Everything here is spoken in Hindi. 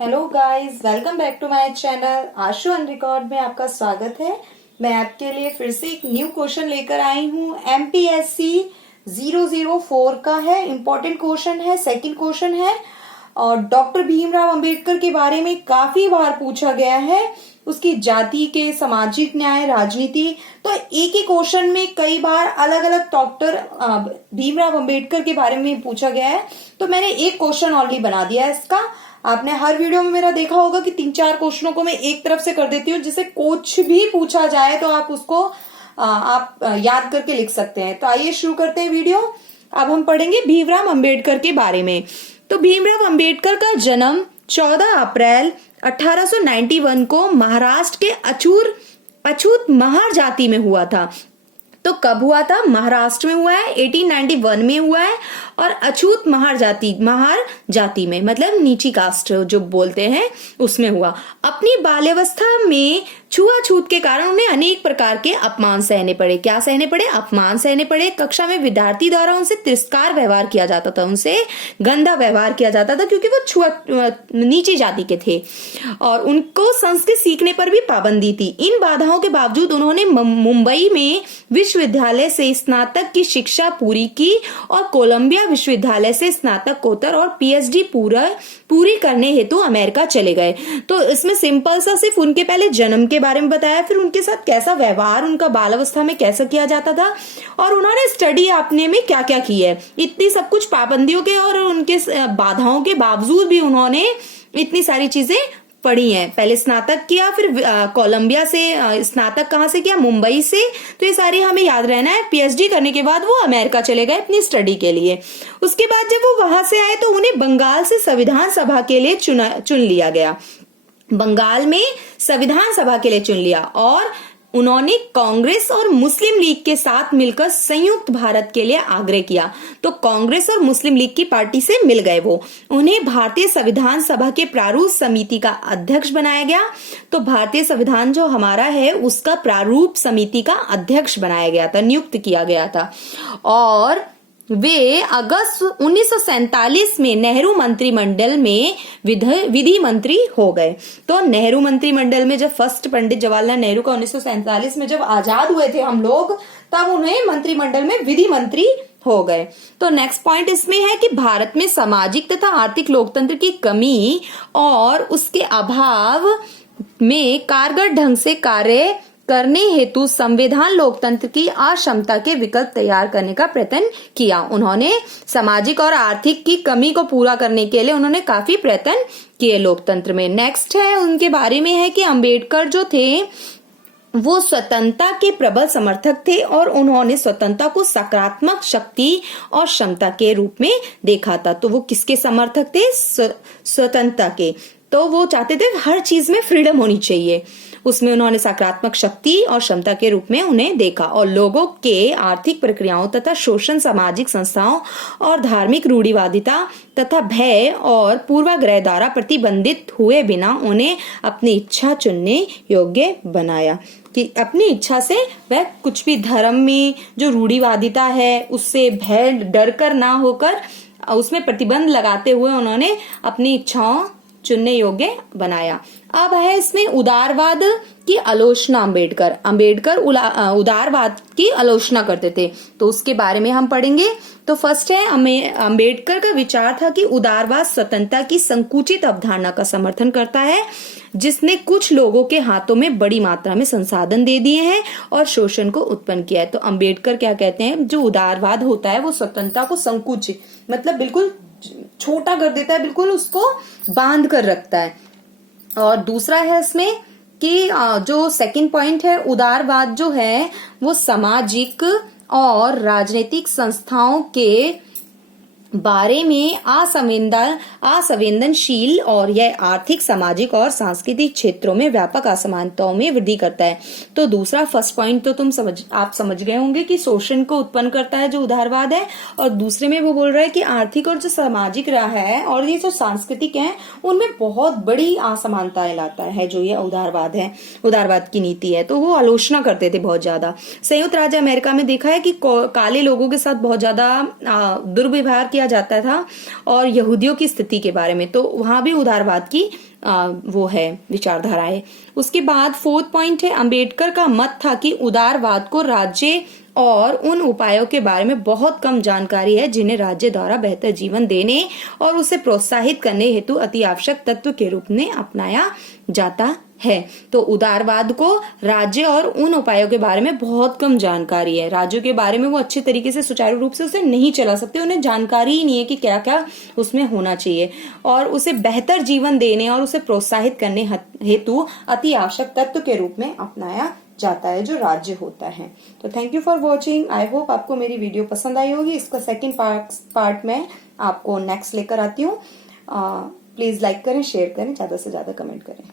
Hello guys, welcome back to my channel Ashu on record में आपका स्वागत है। मैं आपके लिए फिर से एक न्यू क्वेश्चन लेकर आई हूँ। एमपीएससी 004 का है, इम्पोर्टेंट क्वेश्चन है, सेकंड क्वेश्चन है और डॉक्टर भीमराव अंबेडकर के बारे में काफी बार पूछा गया है। उसकी जाति के सामाजिक न्याय, राजनीति, तो एक ही क्वेश्चन में कई बार अलग अलग डॉक्टर भीमराव अंबेडकर के बारे में पूछा गया है। तो मैंने एक क्वेश्चन ऑलरेडी बना दिया है इसका। आपने हर वीडियो में मेरा देखा होगा कि 3-4 क्वेश्चनों को मैं एक तरफ से कर देती हूँ, जिससे कुछ भी पूछा जाए तो आप उसको आप याद करके लिख सकते हैं। तो आइए शुरू करते हैं वीडियो। अब हम पढ़ेंगे भीमराव अंबेडकर के बारे में। तो भीमराव अंबेडकर का जन्म 14 अप्रैल 1891 को महाराष्ट्र के अछूत महार जाति में हुआ था। तो कब हुआ था? महाराष्ट्र में हुआ है, 1891 में हुआ है और अछूत महार जाति में, मतलब नीची कास्ट जो बोलते हैं, उसमें हुआ। अपनी बाल्यावस्था में छुआछूत के कारण उन्हें अनेक प्रकार के अपमान सहने पड़े। क्या सहने पड़े? अपमान सहने पड़े। कक्षा में विद्यार्थी द्वारा उनसे तिरस्कार व्यवहार किया जाता था, उनसे गंदा व्यवहार किया जाता था क्योंकि वो नीची जाति के थे और उनको संस्कृत सीखने पर भी पाबंदी थी। इन बाधाओं के बावजूद उन्होंने मुंबई में विश्वविद्यालय से स्नातक की शिक्षा पूरी की और कोलंबिया विश्वविद्यालय से स्नातकोत्तर और पीएचडी पूरी करने हेतु अमेरिका चले गए। तो इसमें सिंपल सा सिर्फ उनके पहले जन्म के बारे में बताया, फिर उनके साथ कैसा व्यवहार उनका बालावस्था में कैसा किया जाता था और उन्होंने स्टडी अपने में क्या क्या की है। इतनी सब कुछ पाबंदियों के और उनके बाधाओं के बावजूद भी उन्होंने इतनी सारी चीजें पढ़ी हैं। पहले स्नातक किया, फिर कोलंबिया से स्नातक कहाँ से किया? मुंबई से। तो ये सारी हमें याद रहना है। पीएचडी करने के बाद वो अमेरिका चले गए अपनी स्टडी के लिए। उसके बाद जब वो वहां से आए तो उन्हें बंगाल से संविधान सभा के लिए चुन लिया गया। बंगाल में संविधान सभा के लिए चुन लिया और उन्होंने कांग्रेस और मुस्लिम लीग के साथ मिलकर संयुक्त भारत के लिए आग्रह किया। तो कांग्रेस और मुस्लिम लीग की पार्टी से मिल गए वो। उन्हें भारतीय संविधान सभा के प्रारूप समिति का अध्यक्ष बनाया गया। तो भारतीय संविधान जो हमारा है उसका प्रारूप समिति का अध्यक्ष बनाया गया था, नियुक्त किया गया था। और वे अगस्त 1947 में नेहरू मंत्रिमंडल में विधि मंत्री हो गए। तो नेहरू मंत्रिमंडल में जब फर्स्ट पंडित जवाहरलाल नेहरू का 1947 में जब आजाद हुए थे हम लोग, तब उन्हें मंत्रिमंडल में विधि मंत्री हो गए। तो नेक्स्ट पॉइंट इसमें है कि भारत में सामाजिक तथा आर्थिक लोकतंत्र की कमी और उसके अभाव में कारगर ढंग से कार्य करने हेतु संविधान लोकतंत्र की अक्षमता के विकल्प तैयार करने का प्रयत्न किया। उन्होंने सामाजिक और आर्थिक की कमी को पूरा करने के लिए उन्होंने काफी प्रयत्न किए लोकतंत्र में। नेक्स्ट है उनके बारे में है कि अंबेडकर जो थे वो स्वतंत्रता के प्रबल समर्थक थे और उन्होंने स्वतंत्रता को सकारात्मक शक्ति और क्षमता के रूप में देखा था। तो वो किसके समर्थक थे? स्वतंत्रता के। तो वो चाहते थे हर चीज में फ्रीडम होनी चाहिए, उसमें उन्होंने सकारात्मक शक्ति और क्षमता के रूप में उन्हें देखा। और लोगों के आर्थिक प्रक्रियाओं तथा शोषण, सामाजिक संस्थाओं और धार्मिक रूढ़िवादिता तथा भय और पूर्वाग्रह द्वारा प्रतिबंधित हुए बिना उन्हें अपनी इच्छा चुनने योग्य बनाया। कि अपनी इच्छा से वह कुछ भी धर्म में जो रूढ़िवादिता है उससे भय डर कर ना होकर उसमें प्रतिबंध लगाते हुए उन्होंने अपनी इच्छाओं चुनने योग्य बनाया। अब है इसमें उदारवाद की आलोचना। अंबेडकर उदारवाद की आलोचना करते थे, तो उसके बारे में हम पढ़ेंगे। तो फर्स्ट है अंबेडकर का विचार था कि उदारवाद स्वतंत्रता की संकुचित अवधारणा का समर्थन करता है, जिसने कुछ लोगों के हाथों में बड़ी मात्रा में संसाधन दे दिए हैं और शोषण को उत्पन्न किया है। तो अंबेडकर क्या कहते हैं? जो उदारवाद होता है वो स्वतंत्रता को संकुचित, मतलब बिल्कुल छोटा कर देता है, बिल्कुल उसको बांध कर रखता है। और दूसरा है इसमें कि जो सेकंड पॉइंट है, उदारवाद जो है वो सामाजिक और राजनीतिक संस्थाओं के बारे में असंवेदनशील और यह आर्थिक, सामाजिक और सांस्कृतिक क्षेत्रों में व्यापक असमानताओं में वृद्धि करता है। तो दूसरा फर्स्ट पॉइंट तो आप समझ गए होंगे कि शोषण को उत्पन्न करता है जो उदारवाद है, और दूसरे में वो बोल रहा है कि आर्थिक और जो सामाजिक रहा है और ये जो सांस्कृतिक है उनमें बहुत बड़ी असमानताएं लाता है जो ये उदारवाद है, उदारवाद की नीति है। तो वो आलोचना करते थे बहुत ज्यादा। संयुक्त राज्य अमेरिका में देखा है कि काले लोगों के साथ बहुत ज्यादा दुर्व्यवहार किया किया जाता था, और यहूदियों की स्थिति के बारे में, तो वहां भी उदारवाद की वो है विचारधारा है। उसके बाद 4th पॉइंट है, अंबेडकर का मत था कि उदारवाद को राज्य और उन उपायों के बारे में बहुत कम जानकारी है जिन्हें राज्य द्वारा बेहतर जीवन देने और उसे प्रोत्साहित करने हेतु अति आवश्यक तत्व के रूप में अपनाया जाता है। तो उदारवाद को राज्य और उन उपायों के बारे में बहुत कम जानकारी है, राज्यों के बारे में वो अच्छे तरीके से सुचारू रूप से उसे नहीं चला सकते, उन्हें जानकारी ही नहीं है कि क्या क्या उसमें होना चाहिए, और उसे बेहतर जीवन देने और उसे प्रोत्साहित करने हेतु अति आवश्यक तत्व के रूप में अपनाया जाता है जो राज्य होता है। तो thank you for watching. I hope आपको मेरी वीडियो पसंद आई होगी। इसका सेकंड पार्ट में आपको नेक्स्ट लेकर आती हूँ। प्लीज लाइक करें, शेयर करें, ज्यादा से ज्यादा कमेंट करें।